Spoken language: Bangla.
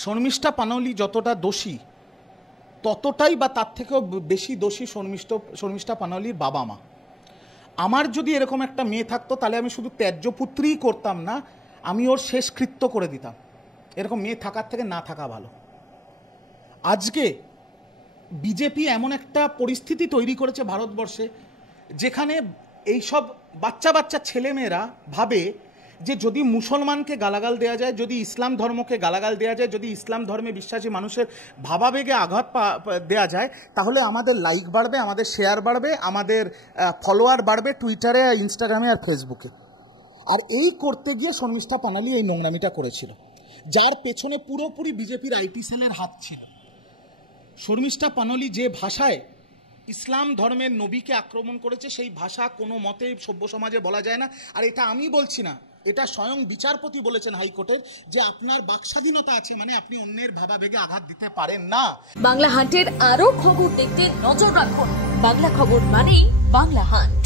শর্মিষ্ঠা পানলি যতটা দোষী ততটাই বা তার থেকেও বেশি দোষী শর্মিষ্ঠা পানলির বাবা মা। আমার যদি এরকম একটা মেয়ে থাকতো তাহলে আমি শুধু ত্যায্যপুত্রই করতাম না, আমি ওর শেষকৃত্য করে দিতাম। এরকম মেয়ে থাকার থেকে না থাকা ভালো। আজকে বিজেপি এমন একটা পরিস্থিতি তৈরি করেছে ভারতবর্ষে, যেখানে এইসব বাচ্চা বাচ্চা ছেলেমেয়েরা ভাবে যে যদি মুসলমানকে গালাগাল দেওয়া যায়, যদি ইসলাম ধর্মকে গালাগাল দেওয়া যায়, যদি ইসলাম ধর্মে বিশ্বাসী মানুষের ভাবাবেগে আঘাত দেওয়া যায়, তাহলে আমাদের লাইক বাড়বে, আমাদের শেয়ার বাড়বে, আমাদের ফলোয়ার বাড়বে টুইটারে, ইনস্টাগ্রামে আর ফেসবুকে। আর এই করতে গিয়ে শর্মিষ্ঠা পানালি এই নোংরামিটা করেছিল, যার পেছনে পুরোপুরি বিজেপির আইটি সেলের হাত ছিল। শর্মিষ্ঠা পানলি যে ভাষায় ইসলাম ধর্মের নবীকে আক্রমণ করেছে, সেই ভাষা কোনো মতেই সভ্য সমাজে বলা যায় না। আর এটা আমি বলছি না, এটা স্বয়ং বিচারপতি বলেছেন হাইকোর্টের, যে আপনার বাকস্বাধীনতা আছে, মানে আপনি অন্যের ভাবাবেগে আঘাত দিতে পারেন না। বাংলা হান্টের আরো খবর দেখতে নজর রাখুন। বাংলা খবর মানেই বাংলা হান্ট।